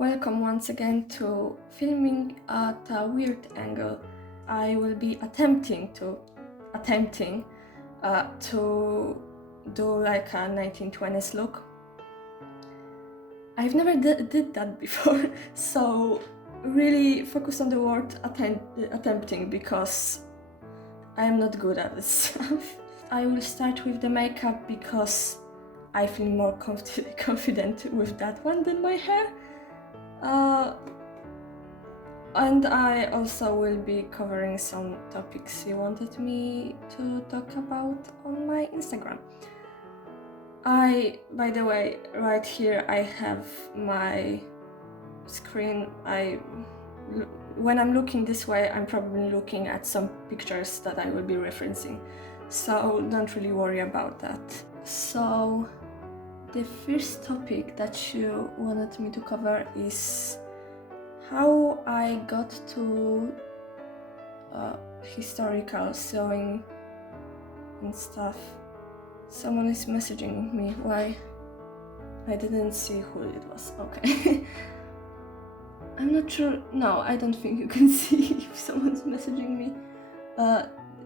Welcome once again to filming at a weird angle. I will be attempting to do like a 1920s look. I've never did that before, so really focus on the word attempting because I am not good at this stuff. I will start with the makeup because I feel more confident with that one than my hair. And I also will be covering some topics you wanted me to talk about on my Instagram. By the way, right here I have my screen. When I'm looking this way, I'm probably looking at some pictures that I will be referencing, so don't really worry about that. So the first topic that you wanted me to cover is how I got to historical sewing and stuff. Someone is messaging me. Why? I didn't see who it was. Okay. I'm not sure. No, I don't think you can see if someone's messaging me.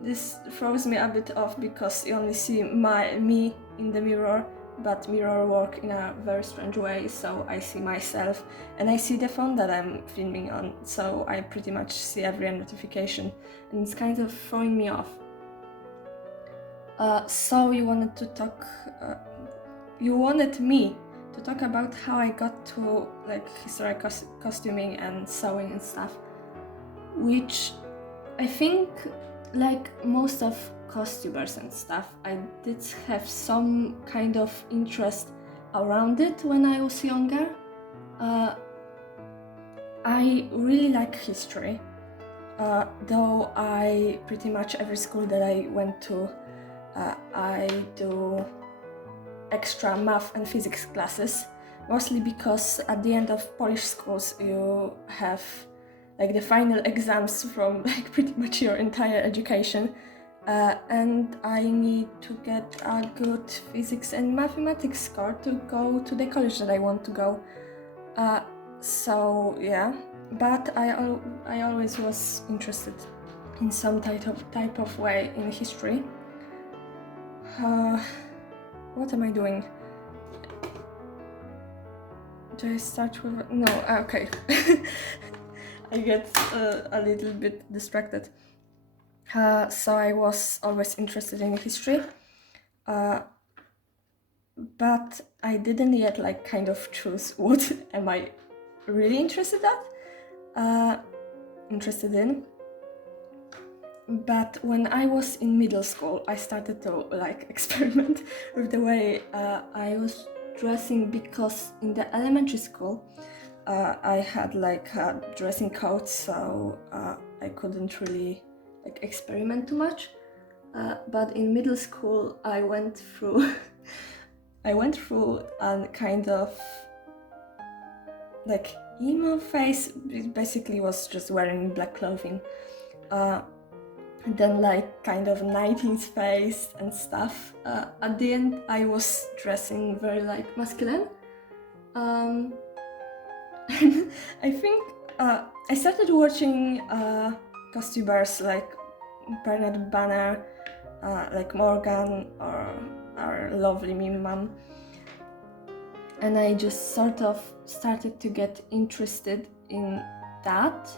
This throws me a bit off because you only see me in the mirror, but mirror work in a very strange way, so I see myself and I see the phone that I'm filming on, so I pretty much see every notification and it's kind of throwing me off. So you wanted me to talk about how I got to like historical costuming and sewing and stuff, which I think, like most of costumers and stuff, I did have some kind of interest around it when I was younger. I really like history, though I pretty much every school that I went to, I do extra math and physics classes, mostly because at the end of Polish schools you have like the final exams from like pretty much your entire education, and I need to get a good physics and mathematics score to go to the college that I want to go. So yeah, but I always was interested in some type of way in history. What am I doing? Do I start with... No, okay. I get a little bit distracted. So I was always interested in history, but I didn't yet like kind of choose what am I really interested in. But when I was in middle school, I started to like experiment with the way I was dressing, because in the elementary school I had like a dressing code, so I couldn't really like experiment too much. But in middle school I went through a kind of like emo phase. It basically was just wearing black clothing. Then like kind of 19th phase and stuff. At the end I was dressing very like masculine. I think I started watching costumers like Bernard Banner, like Morgan, or our lovely meme mom, and I just sort of started to get interested in that.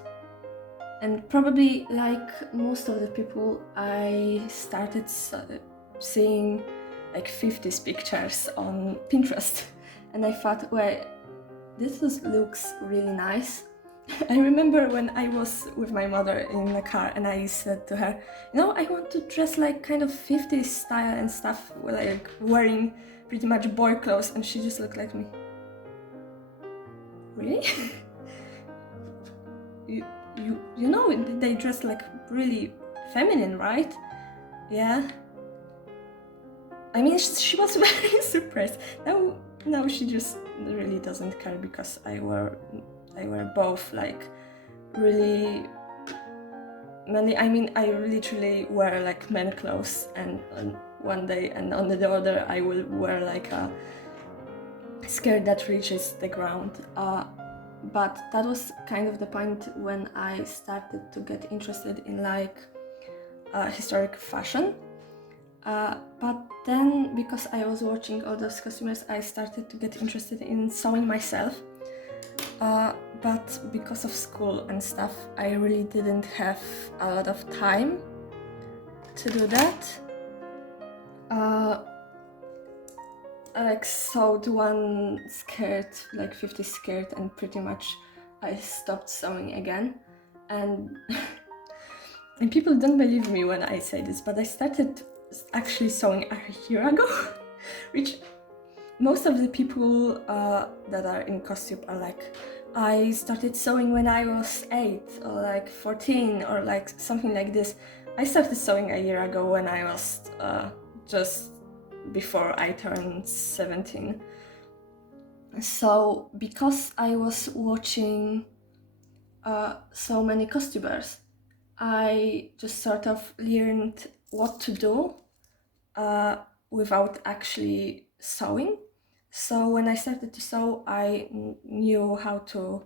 And probably like most of the people, I started seeing like 50s pictures on Pinterest, and I thought, well, this looks really nice. I remember when I was with my mother in the car and I said to her, I want to dress like kind of 50s style and stuff, like wearing pretty much boy clothes, and she just looked like me. Really? You know they dress like really feminine, right? Yeah. I mean, she was very surprised. Now she just really doesn't care because I wear both like really manly. I mean, I literally wear like men clothes, and on one day and on the other I will wear like a skirt that reaches the ground. but that was kind of the point when I started to get interested in like historic fashion. But then, because I was watching all those costumers, I started to get interested in sewing myself. But because of school and stuff, I really didn't have a lot of time to do that. I like sewed one skirt, like 50 skirt, and pretty much I stopped sewing again. And and people don't believe me when I say this, but I started actually sewing a year ago, which most of the people that are in costume are like, I started sewing when I was 8 or like 14 or like something like this. I started sewing a year ago when I was just before I turned 17. So because I was watching so many costumers, I just sort of learned what to do without actually sewing. So when I started to sew, I knew how to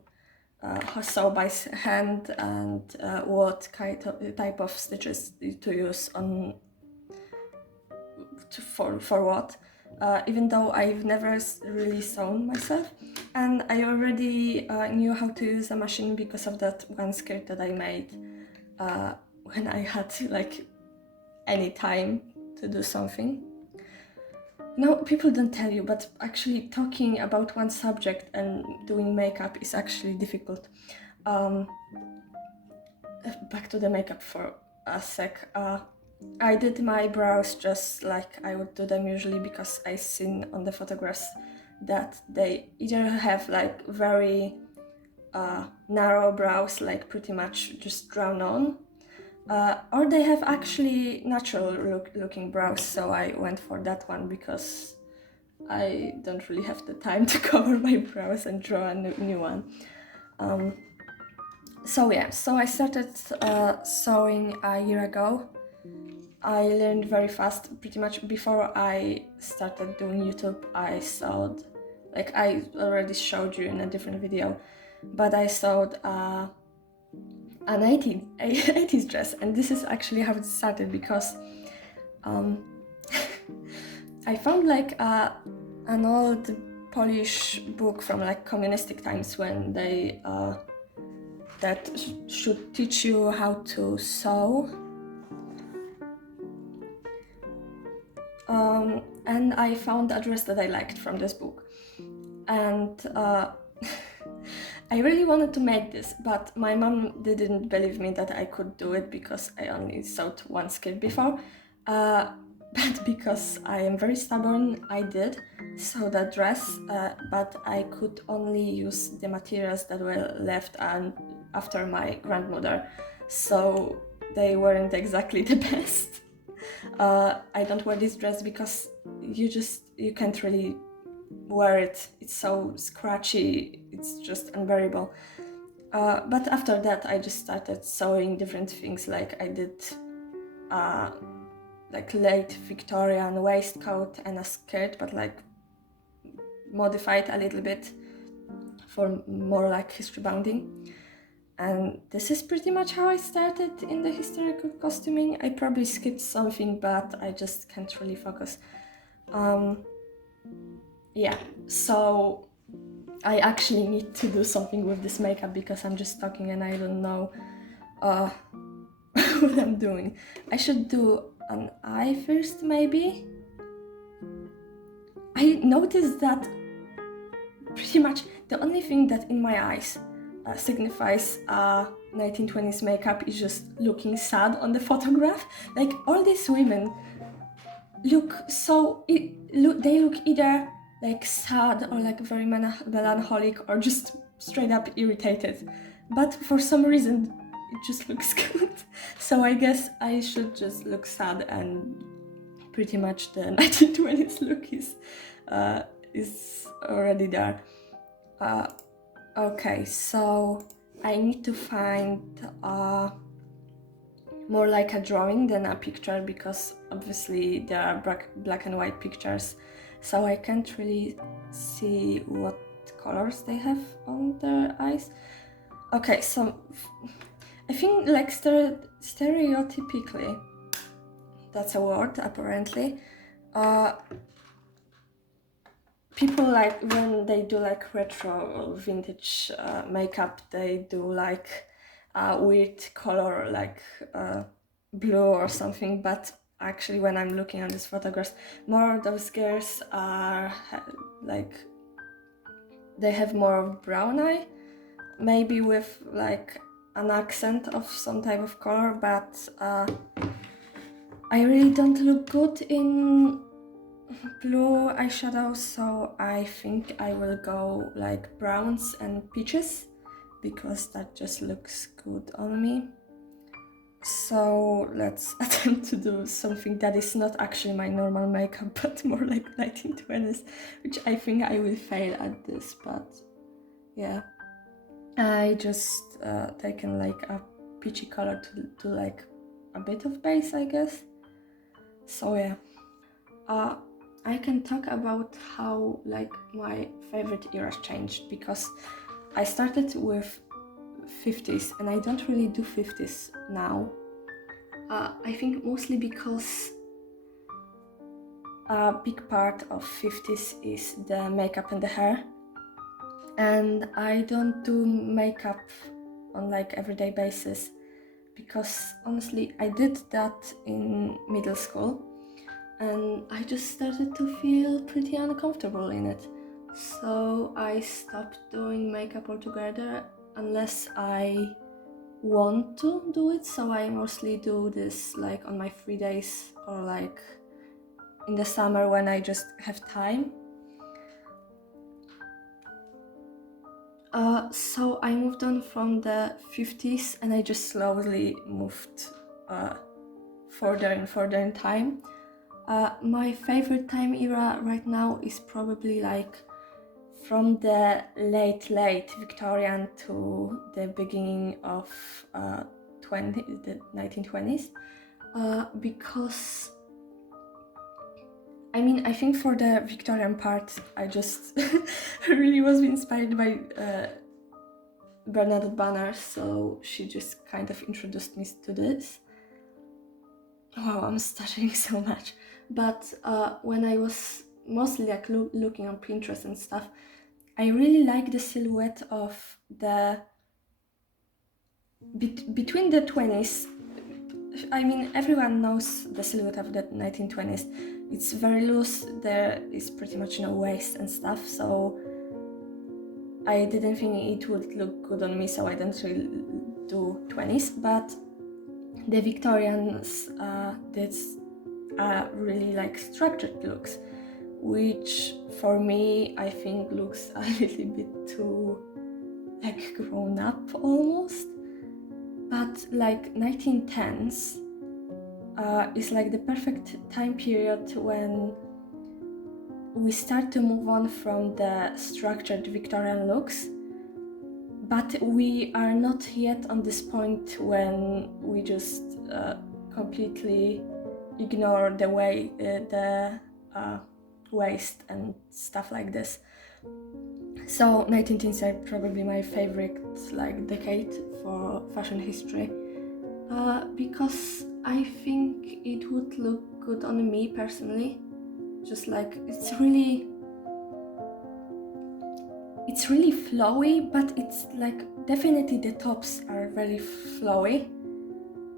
sew by hand and what type of stitches to use on for what. Even though I've never really sewn myself, and I already knew how to use a machine because of that one skirt that I made when I had like any time to do something. No, people don't tell you, but actually talking about one subject and doing makeup is actually difficult. Back to the makeup for a sec. I did my brows just like I would do them usually, because I've seen on the photographs that they either have like very narrow brows, like pretty much just drawn on, or they have actually natural looking brows, so I went for that one because I don't really have the time to cover my brows and draw a new one. So yeah, so I started sewing a year ago. I learned very fast. Pretty much before I started doing YouTube, I sewed, like I already showed you in a different video, but I sewed an 80s dress, and this is actually how it started, because I found like an old Polish book from like communistic times when they that should teach you how to sew. And I found a dress that I liked from this book, and I really wanted to make this, but my mom didn't believe me that I could do it because I only sewed one skirt before. But because I am very stubborn, I did sew that dress, but I could only use the materials that were left after my grandmother, so they weren't exactly the best. I don't wear this dress because you can't really wear it. It's so scratchy, it's just unbearable. But after that I just started sewing different things, like I did like late Victorian waistcoat and a skirt, but like modified a little bit for more like history bounding. And this is pretty much how I started in the historical costuming. I probably skipped something, but I just can't really focus. Yeah, so I actually need to do something with this makeup because I'm just talking and I don't know what I'm doing. I should do an eye first, maybe? I noticed that pretty much the only thing that in my eyes signifies 1920s makeup is just looking sad on the photograph. Like all these women look so, they look either like sad or like very melancholic or just straight up irritated, but for some reason it just looks good. So I guess I should just look sad, and pretty much the 1920s look is already there. Okay, so I need to find more like a drawing than a picture, because obviously there are black and white pictures, so I can't really see what colors they have on their eyes. Okay, so I think like stereotypically, that's a word apparently, people like when they do like retro or vintage makeup, they do like a weird color like blue or something, but actually when I'm looking at these photographs, more of those girls are like they have more of brown eye, maybe with like an accent of some type of color, but I really don't look good in blue eyeshadow, so I think I will go like browns and peaches because that just looks good on me. So let's attempt to do something that is not actually my normal makeup, but more like 1920s, which I think I will fail at this, but yeah. I just taken like a peachy color to like a bit of base, I guess. So yeah. I can talk about how like my favorite eras changed, because I started with 50s and I don't really do 50s now. I think mostly because a big part of 50s is the makeup and the hair, and I don't do makeup on like everyday basis because honestly I did that in middle school and I just started to feel pretty uncomfortable in it. So I stopped doing makeup altogether unless I want to do it. So I mostly do this like on my free days or like in the summer when I just have time. So I moved on from the 50s and I just slowly moved further and further in time. My favorite time era right now is probably like from the late Victorian to the beginning of the 1920s, because I mean, I think for the Victorian part, I just really was inspired by Bernadette Banner, so she just kind of introduced me to this. Wow, I'm stuttering so much. But when I was mostly like looking on Pinterest and stuff, I really like the silhouette of the between the 20s. I mean, everyone knows the silhouette of the 1920s. It's very loose, there is pretty much no waist and stuff, so I didn't think it would look good on me, so I didn't really do 20s, but the Victorians did really like structured looks, which for me I think looks a little bit too like grown up almost. But like 1910s is like the perfect time period when we start to move on from the structured Victorian looks, but we are not yet on this point when we just completely ignore the way the waist and stuff like this. So 1910s are probably my favorite like decade for fashion history, because I think it would look good on me personally. Just like it's really flowy, but it's like definitely the tops are very flowy,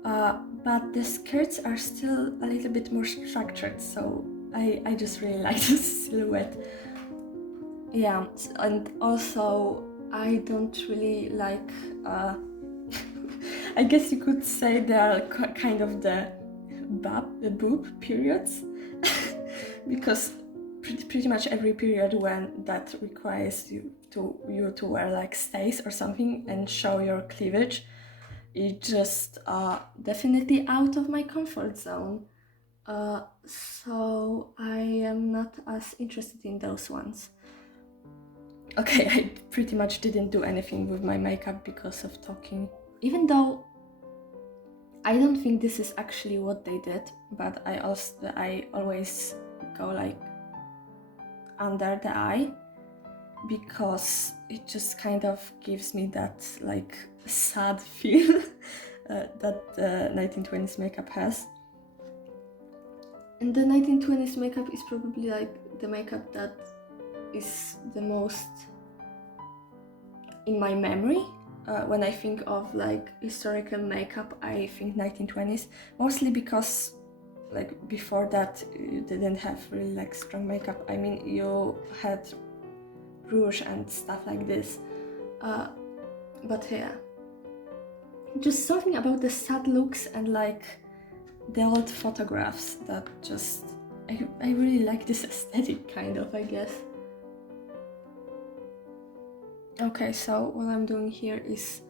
but the skirts are still a little bit more structured, so I just really like this silhouette. Yeah, and also I don't really like I guess you could say they are kind of the boob periods because pretty much every period when that requires you to wear like stays or something and show your cleavage, it's just definitely out of my comfort zone. So I am not as interested in those ones. Okay, I pretty much didn't do anything with my makeup because of talking. Even though I don't think this is actually what they did, but I always go like under the eye. because it just kind of gives me that like sad feel that the 1920s makeup has. And the 1920s makeup is probably like the makeup that is the most in my memory. When I think of like historical makeup, I think 1920s, mostly because like before that you didn't have really like strong makeup. I mean, you had rouge and stuff like this, but yeah, just something about the sad looks and like the old photographs that just I really like this aesthetic, kind of, I guess. Okay, so what I'm doing here is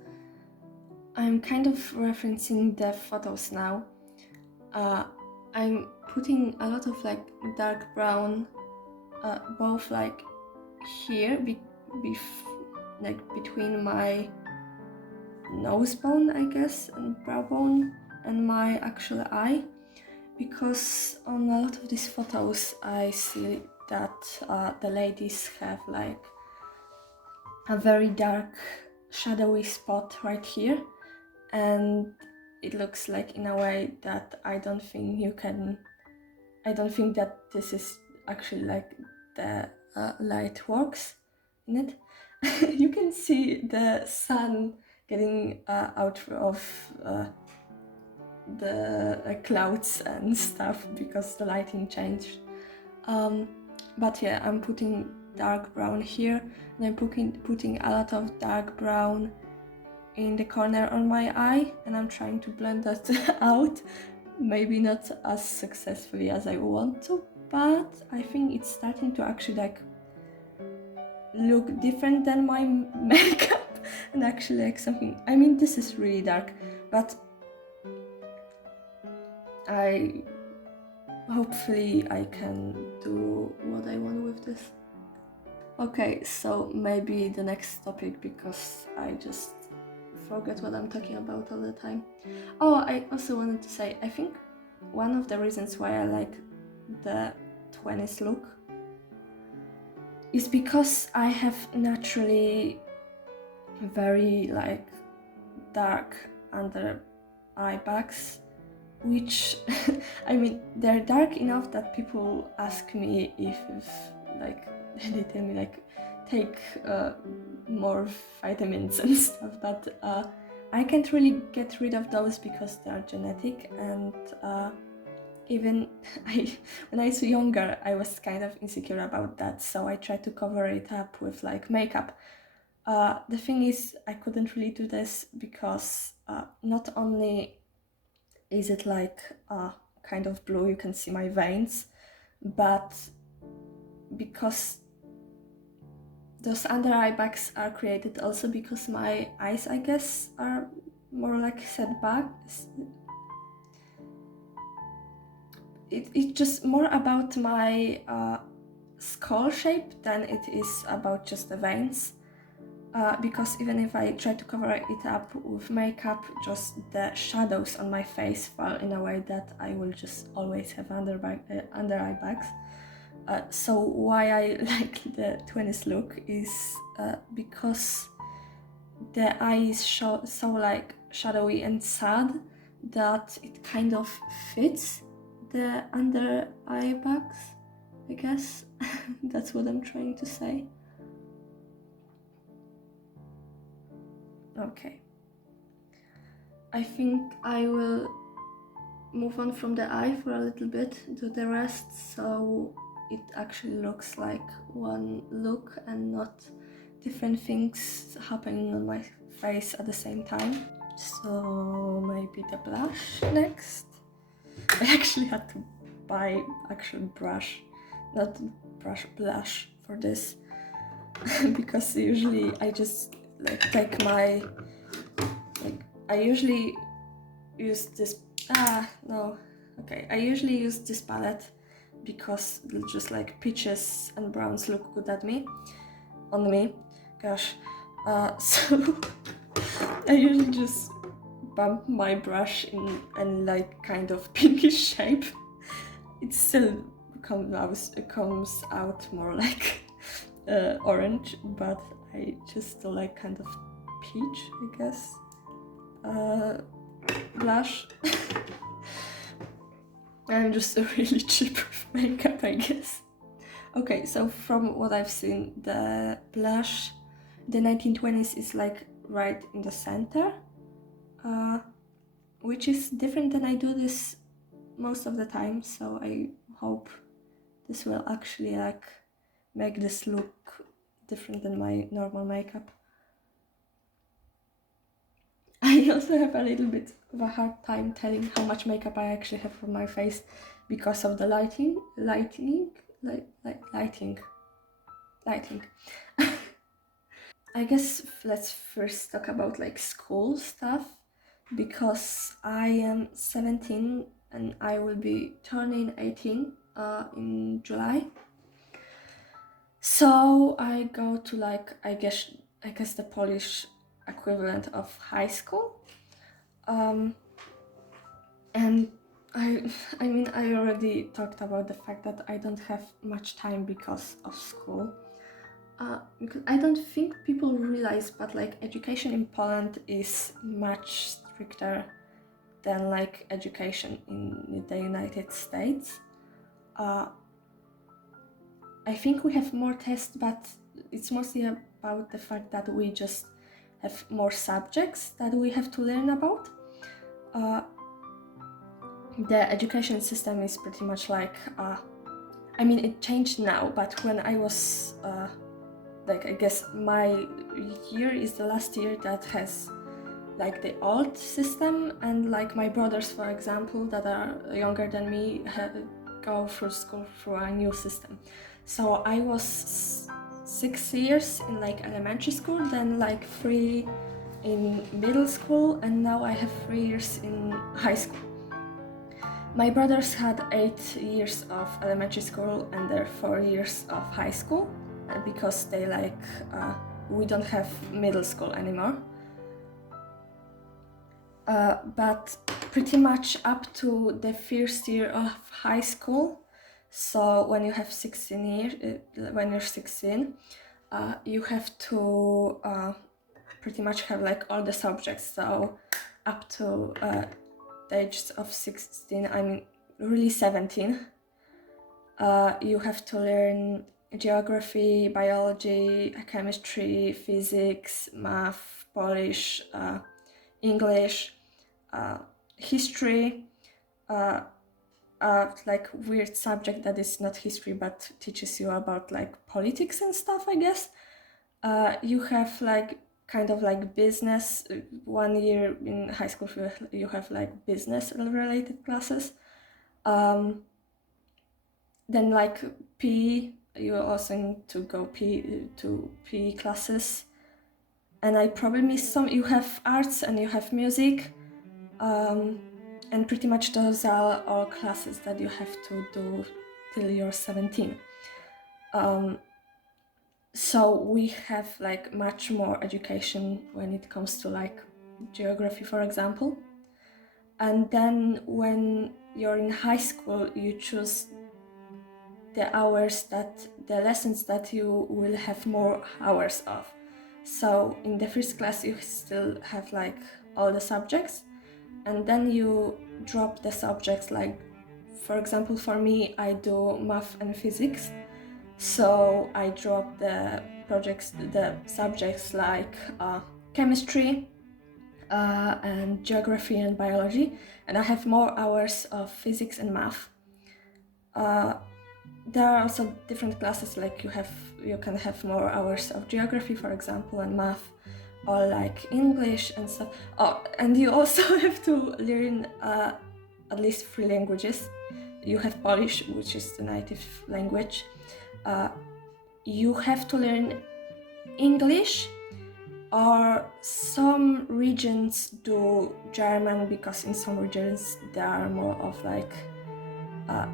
I'm kind of referencing the photos now. I'm putting a lot of like dark brown, both like here, like between my nose bone, I guess, and brow bone and my actual eye, because on a lot of these photos I see that the ladies have like a very dark shadowy spot right here, and it looks like in a way that I don't think that this is actually like the light works in it. You can see the sun getting out of the clouds and stuff because the lighting changed. But yeah, I'm putting dark brown here, and I'm putting a lot of dark brown in the corner on my eye, and I'm trying to blend that out. Maybe not as successfully as I want to, but I think it's starting to actually like look different than my makeup and actually like something. I mean, this is really dark, but hopefully I can do what I want with this. Okay, so maybe the next topic, because I just forget what I'm talking about all the time. Oh, I also wanted to say, I think one of the reasons why I like the 20s look is because I have naturally very like dark under eye bags, which I mean, they're dark enough that people ask me if like they tell me like take more vitamins and stuff, but I can't really get rid of those because they are genetic, and even when I was younger I was kind of insecure about that, so I tried to cover it up with like makeup. The thing is, I couldn't really do this because not only is it like kind of blue, you can see my veins, but because those under eye bags are created also because my eyes, I guess, are more like set back. It's just more about my skull shape than it is about just the veins. Because even if I try to cover it up with makeup, just the shadows on my face fall in a way that I will just always have under eye bags. So why I like the 20s look is because the eye is so like shadowy and sad that it kind of fits the under eye bags, I guess. That's what I'm trying to say. Okay, I think I will move on from the eye for a little bit, do the rest, so it actually looks like one look and not different things happening on my face at the same time. So maybe the blush next. I actually had to buy actual blush for this because usually I just like take my I usually use this I usually use this palette because just like peaches and browns look good on me. Gosh, so I usually just bump my brush in like kind of pinkish shape. It still comes out more like orange, but I just do like kind of peach, I guess, blush. I'm just really cheap with makeup, I guess. Okay, so from what I've seen, the blush, the 1920s is like right in the center, which is different than I do this most of the time, so I hope this will actually like make this look different than my normal makeup. I also have a little bit of a hard time telling how much makeup I actually have on my face because of the lighting. I guess let's first talk about like school stuff, because I am 17 and I will be turning 18 in July. So I go to like I guess the Polish equivalent of high school. And I mean I already talked about the fact that I don't have much time because of school. Because I don't think people realize, but like education in Poland is much stricter than like education in the United States. I think we have more tests, but it's mostly about the fact that we just have more subjects that we have to learn about. The education system is pretty much like, I mean, it changed now, but when I was, like, I guess my year is the last year that has like the old system, and like my brothers, for example, that are younger than me, go through school through a new system. So I was 6 years in like elementary school, then like 3 in middle school, and now I have 3 years in high school. My brothers had 8 years of elementary school and their 4 years of high school, because they like, we don't have middle school anymore. But pretty much up to the first year of high school, so when you have 16 years, when you're 16, you have to pretty much have like all the subjects. So up to the age of 16, I mean really 17, you have to learn geography, biology, chemistry, physics, math, Polish, English, history, like weird subject that is not history but teaches you about like politics and stuff, I guess. You have like kind of like business. 1 year in high school you have like business related classes. Then like PE, you also need to go to PE classes. And I probably missed some. You have arts and you have music. And pretty much those are all classes that you have to do till you're 17. So we have like much more education when it comes to like geography, for example. And then when you're in high school, you choose the lessons that you will have more hours of. So in the first class you still have like all the subjects, and then you drop the subjects. Like, for example, for me, I do math and physics, so I drop the subjects like chemistry and geography and biology, and I have more hours of physics and math. There are also different classes, like you can have more hours of geography, for example, and math, or like English and stuff. Oh, and you also have to learn at least 3 languages. You have Polish, which is the native language. You have to learn English, or some regions do German, because in some regions there are more of like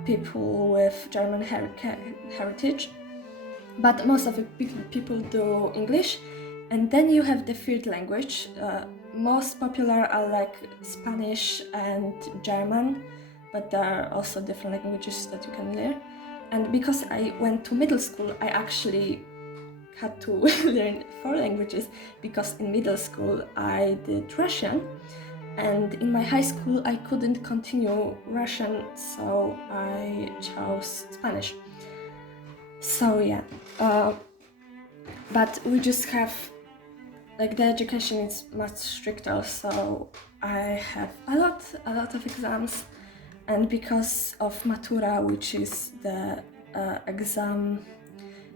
people with German heritage. But most of the people do English. And then you have the third language. Most popular are like Spanish and German, but there are also different languages that you can learn. And because I went to middle school, I actually had to learn 4 languages because in middle school I did Russian, and in my high school I couldn't continue Russian, so I chose Spanish. So yeah, but we just have, like, the education is much stricter, so I have a lot of exams, and because of Matura, which is the exam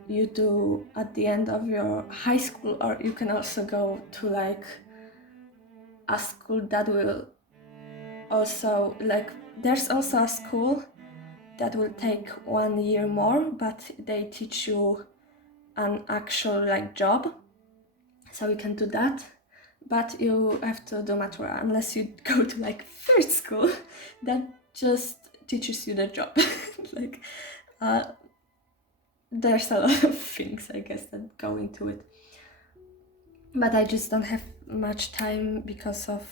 you do at the end of your high school, or you can also go to like a school that will also, like, there's also a school that will take 1 year more, but they teach you an actual like job, so you can do that, but you have to do Matura unless you go to like third school that just teaches you the job. Like, there's a lot of things, I guess, that go into it, but I just don't have much time because of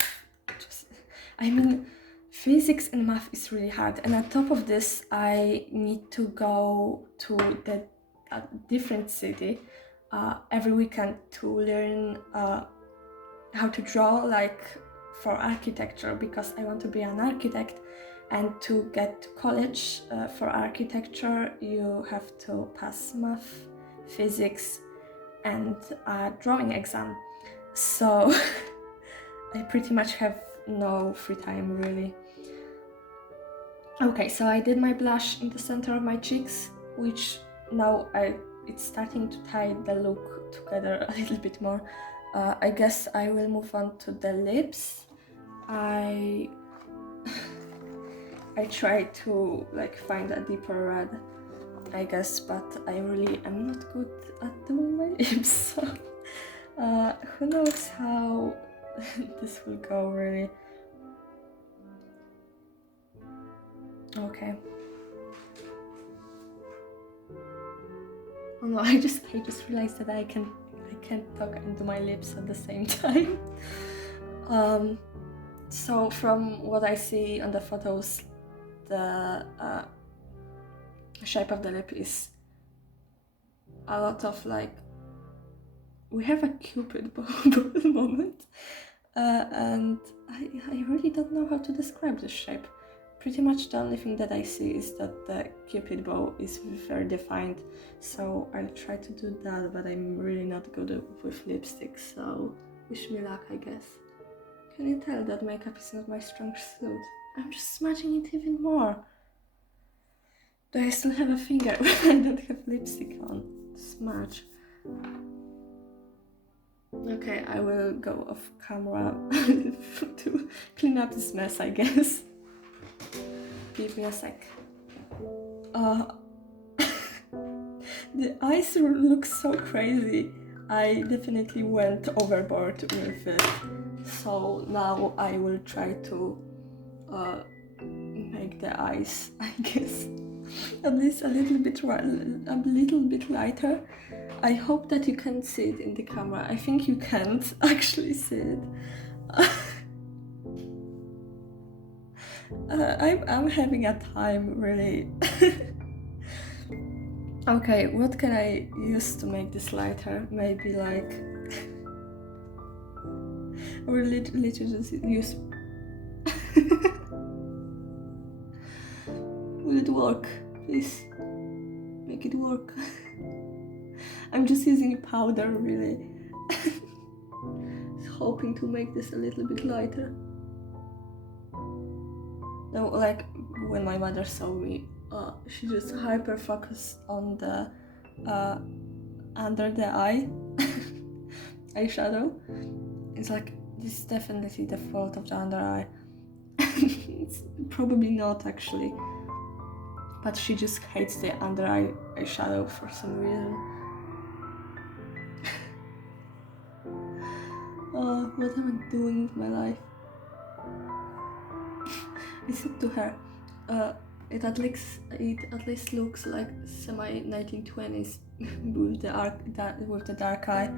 physics and math is really hard, and on top of this I need to go to a different city every weekend to learn how to draw, like, for architecture, because I want to be an architect, and to get to college for architecture you have to pass math, physics and a drawing exam, so I pretty much have no free time really. Okay, so I did my blush in the center of my cheeks, which now it's starting to tie the look together a little bit more. I guess I will move on to the lips. I try to like find a deeper red, I guess, but I really am not good at doing my lips, so who knows how this will go really. Okay. Oh no, I just realized that I can't talk into my lips at the same time. So from what I see on the photos, the shape of the lip is a lot of like, we have a cupid bow at the moment, and I really don't know how to describe this shape. Pretty much the only thing that I see is that the cupid bow is very defined, so I'll try to do that, but I'm really not good with lipstick, so wish me luck, I guess. Can you tell that makeup is not my strong suit? I'm just smudging it even more. Do I still have a finger when I don't have lipstick on? Smudge. Okay, I will go off camera to clean up this mess, I guess. Give me a sec. The eyes look so crazy. I definitely went overboard with it. So now I will try to make the eyes, I guess, at least a little bit lighter. I hope that you can see it in the camera. I think you can't actually see it. I'm having a time, really. Okay, what can I use to make this lighter? Maybe like... or literally just use... Will it work? Please, make it work. I'm just using powder, really. Hoping to make this a little bit lighter. No, like, when my mother saw me, she just hyper focused on the under the eye eyeshadow. It's like, this is definitely the fault of the under eye. It's probably not actually, but she just hates the under eye eyeshadow for some reason. What am I doing with my life? I said to her, it at least looks like semi 1920s with the dark eye.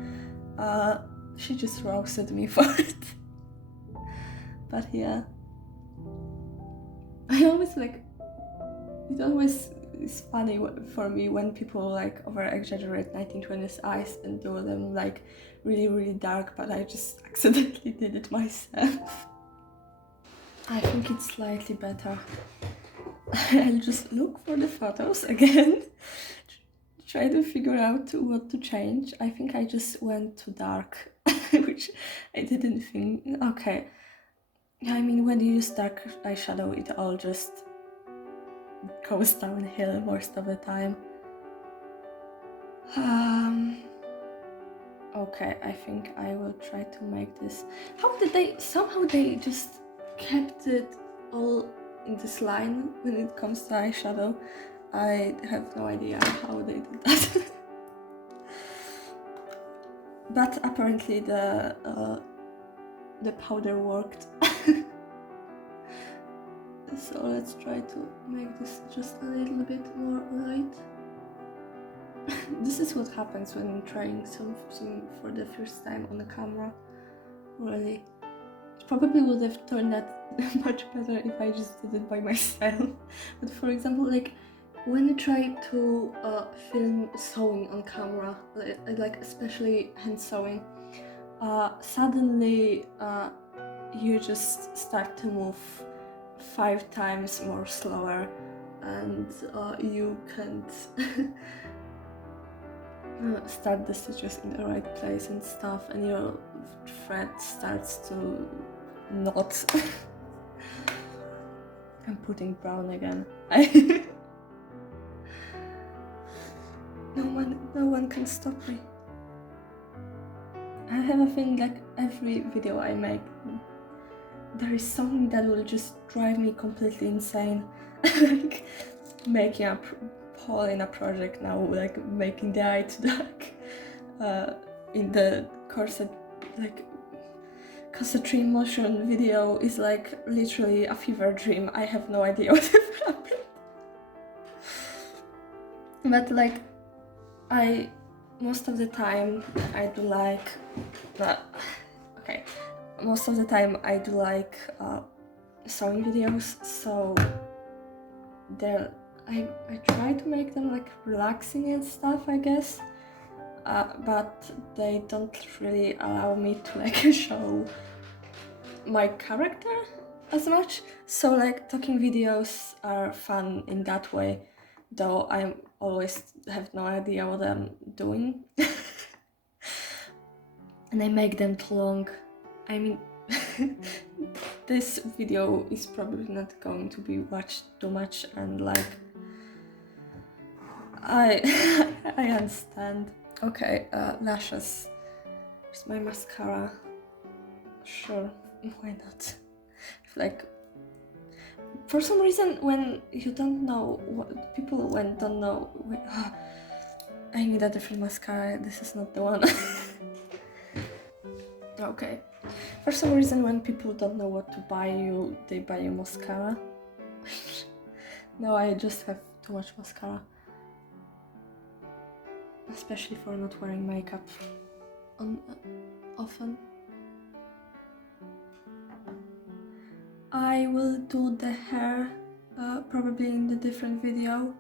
She just roasted me for it. But yeah, I always like, it always it's funny for me when people like over exaggerate 1920s eyes and do them like really, really dark, but I just accidentally did it myself. I think it's slightly better. I'll just look for the photos again, try to figure out what to change. I think I just went too dark, which I didn't think. Okay, I mean, when you use dark eyeshadow, it all just goes downhill most of the time. Okay, I think I will try to make this. How did they, somehow they just kept it all in this line when it comes to eyeshadow. I have no idea how they did that. But apparently the powder worked. So let's try to make this just a little bit more light. This is what happens when I'm trying something for the first time on the camera. Really. It probably would have turned out much better if I just did it by myself. But for example, like when you try to film sewing on camera, like especially hand sewing, suddenly you just start to move 5 times more slower, and you can't start the stitches in the right place and stuff, and your thread starts to knot. I'm putting brown again. No one can stop me. I have a feeling like every video I make, there is something that will just drive me completely insane. Like making a poll in a project now, like making the eye too dark. In the corset trim motion video is like literally a fever dream. I have no idea what happened. But like, most of the time I do like sewing videos, so I try to make them like relaxing and stuff, I guess, but they don't really allow me to like show my character as much. So like talking videos are fun in that way, though I always have no idea what I'm doing. And I make them too long. I mean, this video is probably not going to be watched too much, and like I understand. Okay, lashes. Here's my mascara. Sure, why not? Like, for some reason, when you don't know what people don't know, I need a different mascara. This is not the one. Okay. For some reason, when people don't know what to buy you, they buy you mascara. No, I just have too much mascara. Especially for not wearing makeup often. I will do the hair probably in the different video,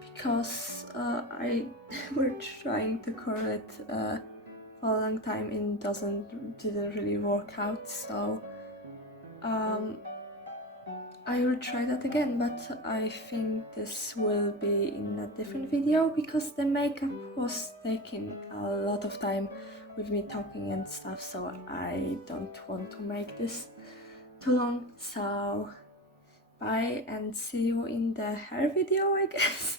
because I were trying to curl it for a long time and didn't really work out, so I will try that again, but I think this will be in a different video because the makeup was taking a lot of time with me talking and stuff, so I don't want to make this too long. So bye and see you in the hair video, I guess.